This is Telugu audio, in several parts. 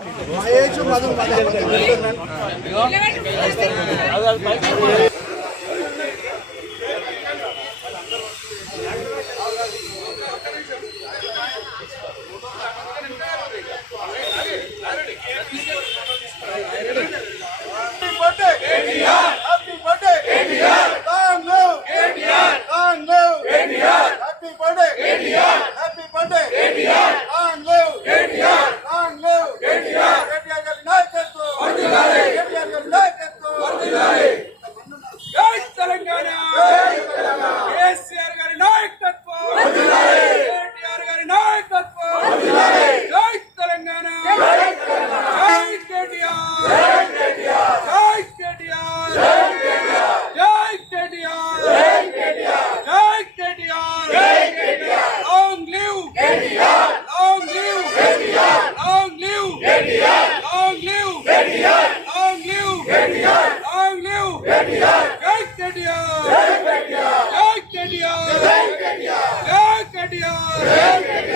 Long live KTR! Long live KTR! Long live KTR! Long live KTR!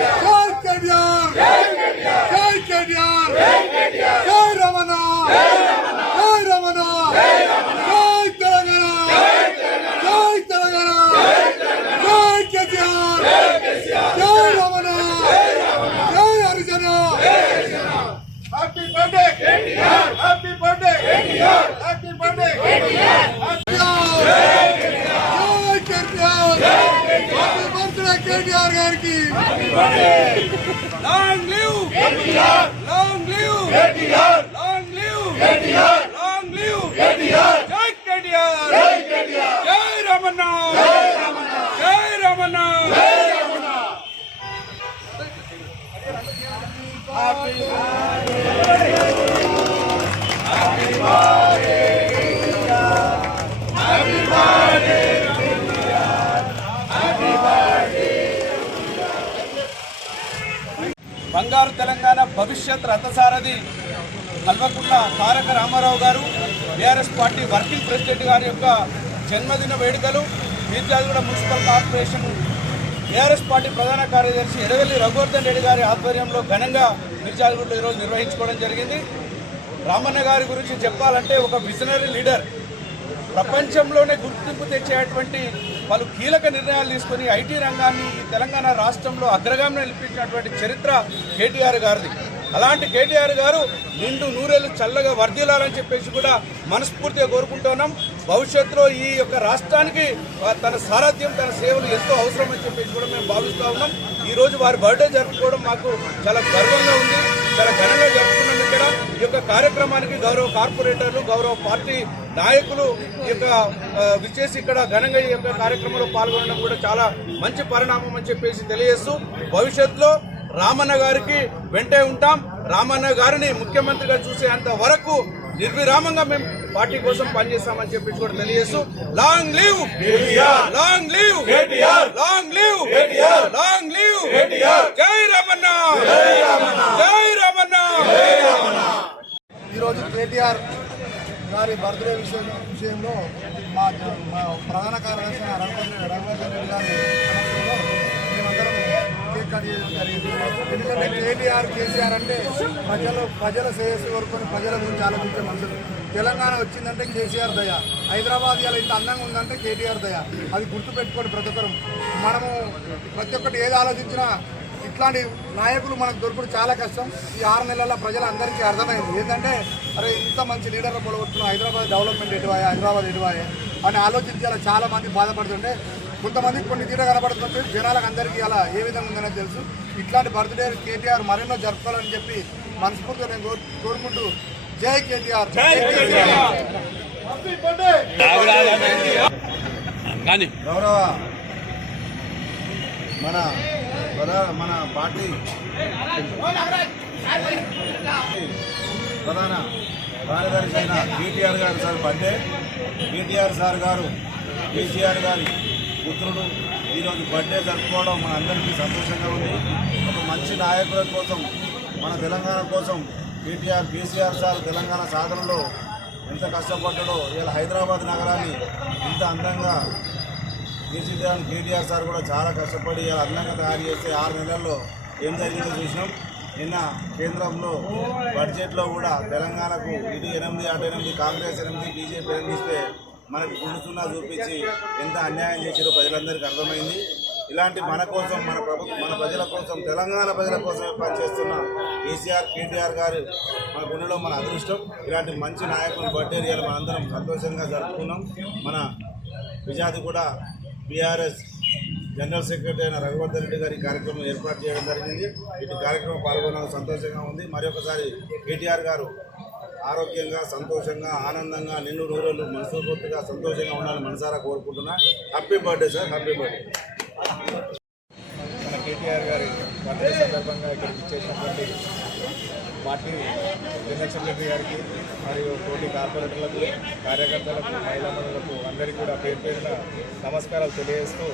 Jai KTR! Jai KTR! Jai Ramana! Jai Ramana! Jai Ramana! Jai Ramana! Happy birthday! Happy birthday! Happy birthday! బంగారు తెలంగాణ భవిష్యత్ రథసారథి కల్వకుంట్ల తారక రామారావు గారు బీఆర్ఎస్ పార్టీ వర్కింగ్ ప్రెసిడెంట్ గారి యొక్క జన్మదిన వేడుకలు మీర్జాదిగూడ మున్సిపల్ కార్పొరేషన్ బీఆర్ఎస్ పార్టీ ప్రధాన కార్యదర్శి ఎడవెల్లి రఘువర్ధన్ రెడ్డి గారి ఆధ్వర్యంలో ఘనంగా మీర్జాదిగూడలో ఈరోజు నిర్వహించుకోవడం జరిగింది. రామన్న గారి గురించి చెప్పాలంటే ఒక విజనరీ లీడర్, ప్రపంచంలోనే గుర్తింపు తెచ్చేటువంటి పలు కీలక నిర్ణయాలు తీసుకొని ఐటీ రంగాన్ని తెలంగాణ రాష్ట్రంలో అగ్రగామిని నిలిపించినటువంటి చరిత్ర కేటీఆర్ గారిది. అలాంటి కేటీఆర్ గారు నిండు నూరేళ్లు చల్లగా వర్ధిల్లాలని చెప్పేసి కూడా మనస్ఫూర్తిగా కోరుకుంటున్నాం. భవిష్యత్తులో ఈ యొక్క రాష్ట్రానికి తన సారథ్యం, తన సేవలు ఎంతో అవసరమని చెప్పేసి కూడా మేము భావిస్తూ ఉన్నాం. ఈరోజు వారి బర్త్డే జరుపుకోవడం మాకు చాలా గర్వంగా ఉంది, చాలా ఘనంగా జరుపుకున్నాం. ఇక్కడ ఈ యొక్క కార్యక్రమానికి గౌరవ కార్పొరేటర్లు, గౌరవ పార్టీ నాయకులు ఈ యొక్క విచ్చేసి ఇక్కడ ఘనంగా ఈ యొక్క కార్యక్రమంలో పాల్గొనడం కూడా చాలా మంచి పరిణామం అని చెప్పేసి తెలియజేస్తూ, భవిష్యత్తులో రామన్న గారికి వెంటే ఉంటాం. రామన్న గారిని ముఖ్యమంత్రిగా చూసేంత వరకు నిర్విరామంగా మేము పార్టీ కోసం పనిచేస్తామని చెప్పేసి కూడా తెలియజేస్తూ, long live KTR, long live KTR, long live KTR, long live KTR, జై రమణ, జై రమణ, జై రమణ, జై రమణ. ఈరోజు కేటీఆర్ గారి బర్త్డే విషయంలో మా ప్రధాన కార్యదర్శి రఘువర్ధన్ రెడ్డి గారి సమక్షంలో మేమందరం కేక్ కట్ చేయడం జరిగింది. ఎందుకంటే కేటీఆర్, కేసీఆర్ అంటే ప్రజల శ్రేయస్సు కోరుకొని ప్రజల గురించి ఆలోచించే మనుషులు. తెలంగాణ వచ్చిందంటే కేసీఆర్ దయ, హైదరాబాద్ ఇలా ఇంత అందంగా ఉందంటే కేటీఆర్ దయ. అది గుర్తుపెట్టుకొని ప్రతి ఒక్కరు మనము ప్రతి ఒక్కటి ఏది ఆలోచించినా ఇట్లాంటి నాయకులు మనకు దొరకడం చాలా కష్టం. ఈ 6 నెలల ప్రజలందరికీ అర్థమైంది ఏంటంటే అరే ఇంత మంచి లీడర్లు పొడగొట్టుకున్నాం, హైదరాబాద్ డెవలప్మెంట్ ఎటువాయే, హైదరాబాద్ ఎటువాయే అని ఆలోచించాలి. చాలా మంది బాధపడుతుంటే కొంతమందికి కొన్ని తీర కనబడుతుంటే జనాలకు అందరికీ అలా ఏ విధంగా ఉందనేది తెలుసు. ఇట్లాంటి బర్త్డే కేటీఆర్ మరెన్నో జరుపుకోవాలని చెప్పి మనస్ఫూర్తిగా నేను కోరుకుంటూ జై కేటీఆర్. గౌరవ మన పార్టీ ప్రధాన కార్యదర్శి అయిన కేటీఆర్ గారు సార్ బర్త్డే. కేటీఆర్ సార్ గారు కేసీఆర్ గారి పుత్రుడు. ఈరోజు బర్త్డే జరుపుకోవడం మన అందరికీ సంతోషంగా ఉంది. ఒక మంచి నాయకుల కోసం, మన తెలంగాణ కోసం కేసీఆర్ సార్ తెలంగాణ సాధనలో ఎంత కష్టపడ్డాడో, ఇలా హైదరాబాద్ నగరాన్ని ఇంత అందంగా తీర్చిదిద్దడానికి కేటీఆర్ సార్ కూడా చాలా కష్టపడి ఇలా అందంగా తయారు చేస్తే 6 నెలల్లో ఏం జరిగిందో చూసినాం. నిన్న కేంద్రంలో బడ్జెట్లో కూడా తెలంగాణకు ఇటు 8 అటు 8 కాంగ్రెస్ 8 బీజేపీ 8 ఇస్తే మనకు గుండుసున్నా చూపించి ఎంత అన్యాయం చేసారో ప్రజలందరికీ అర్థమైంది. ఇలాంటి మన కోసం మన ప్రభుత్వం మన ప్రజల కోసం తెలంగాణ ప్రజల కోసం పనిచేస్తున్న కేసీఆర్ కేటీఆర్ గారు మన గుండెలో మన అదృష్టం. ఇలాంటి మంచి నాయకులు బర్త్డే ఇవాళ మనందరం సంతోషంగా జరుపుకున్నాం. మన విజాది కూడా బీఆర్ఎస్ జనరల్ సెక్రటరీ అయిన రఘువర్ధన్ రెడ్డి గారి కార్యక్రమం ఏర్పాటు చేయడం జరిగింది. ఇటు కార్యక్రమం పాల్గొనడం సంతోషంగా ఉంది. మరొకసారి కేటీఆర్ గారు ఆరోగ్యంగా సంతోషంగా ఆనందంగా నిండు నూరేళ్ళు మనస్ఫూర్తిగా సంతోషంగా ఉండాలని మనసారా కోరుకుంటున్నా. Happy birthday sir, happy birthday. మన కేటీఆర్ గారి బర్త్డే సందర్భంగా ఇక్కడికి ఇచ్చేసినటువంటి పార్టీ జనరల్ సెక్రటరీ గారికి మరియు తోటి కార్పొరేటర్లకు, కార్యకర్తలకు, మహిళలకు అందరికీ కూడా పేరు పేరున నమస్కారాలు తెలియజేస్తూ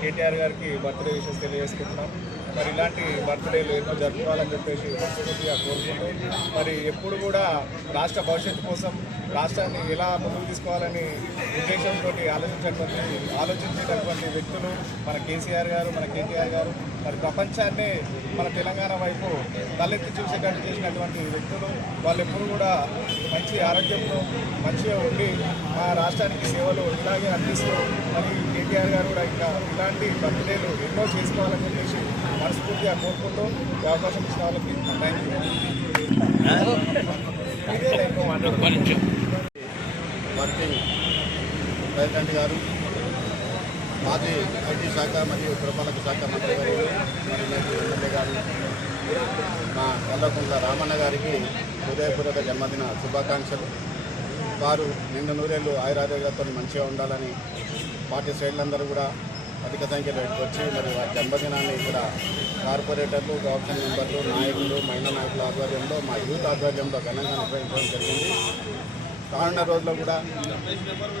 కేటీఆర్ గారికి బర్త్డే విషయం తెలియజేసుకుంటున్నాం. మరి ఇలాంటి బర్త్డేలు ఎన్నో జరుపుకోవాలని చెప్పేసి మనస్ఫూర్తిగా కోరుకుంటూ మరి ఎప్పుడు కూడా రాష్ట్ర భవిష్యత్తు కోసం రాష్ట్రాన్ని ఎలా ముందుకు తీసుకోవాలని ఉద్దేశంతో ఆలోచించేటటువంటి వ్యక్తులు మన కేసీఆర్ గారు, మన కేటీఆర్ గారు. మరి ప్రపంచాన్నే మన తెలంగాణ వైపు తలెత్తి చూసేటట్టు చేసినటువంటి వ్యక్తులు. వాళ్ళు ఎప్పుడు కూడా మంచి ఆరోగ్యంలో మంచిగా ఉండి మా రాష్ట్రానికి సేవలు ఇలాగే అందిస్తూ మరి కేటీఆర్ గారు కూడా ఇంకా ఇలాంటి బర్త్డేలు ఎన్నో చేసుకోవాలని చెప్పేసి మనస్ఫూర్తిగా కోరుకుంటూ ఈ అవకాశం ఇచ్చిన వాళ్ళకి థ్యాంక్ యూ. వర్కింగ్ ప్రెసిడెంట్ గారు, మాజీ ఐటీ శాఖ మరియు పురపాలక శాఖ మంత్రి గారు, మరి నేటి ఎమ్మెల్యే గారు, మా కల్లకుంట్ల రామన్న గారికి హృదయపూర్వక జన్మదిన శుభాకాంక్షలు. వారు నిండు నూరేళ్ళు ఆయురారోగ్యాలతో మంచిగా ఉండాలని పార్టీ శ్రేణులందరూ కూడా అధిక సంఖ్యలో వచ్చి మరి వారి జన్మదినాన్ని ఇక్కడ కార్పొరేటర్లు, గవర్నమెంట్ మెంబర్లు, నాయకులు, మహిళా నాయకుల ఆధ్వర్యంలో మా యూత్ ఆధ్వర్యంలో ఘనంగా నిర్వహించడం జరిగింది. రానున్న రోజుల్లో కూడా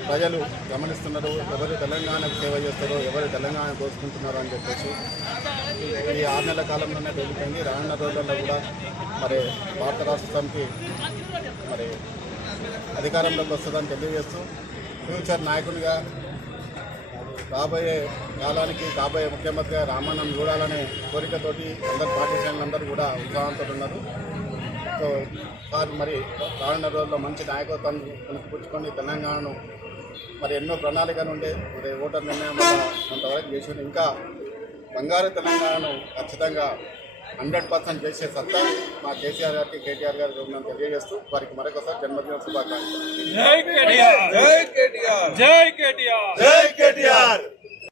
ప్రజలు గమనిస్తున్నారు, ఎవరు తెలంగాణకు సేవ చేస్తారో, ఎవరు తెలంగాణ దోచుకుంటున్నారో అని చెప్పేసి ఈ 6 నెలల కాలంలోనే వెళ్ళిపోయింది. రానున్న రోజుల్లో కూడా మరి భారత రాష్ట్ర సమితి మరి అధికారంలోకి వస్తుందని తెలియజేస్తూ ఫ్యూచర్ నాయకునిగా రాబోయే కాలానికి కాబోయే ముఖ్యమంత్రిగా రామన్నను చూడాలనే కోరికతోటి అందరు పార్టీ శ్రేణులందరూ కూడా ఉత్సాహంతో ఉన్నారు. సో వారు మరి రానున్న రోజుల్లో మంచి నాయకత్వాన్ని పుణుకుపుచ్చుకొని తెలంగాణను మరి ఎన్నో ప్రణాళికలు ఉండే మరి ఓటర్ నిర్ణయం వల్ల కొంతవరకు చేసి ఇంకా బంగారు తెలంగాణను ఖచ్చితంగా 100% చేసే సత్తా మా కేసీఆర్ గారికి, కేటీఆర్ గారికి ఉందని తెలియజేస్తూ వారికి మరొకసారి జన్మదిన శుభాకాంక్షలు. జై కేటీఆర్, జై కేటీఆర్, జై కేటీఆర్.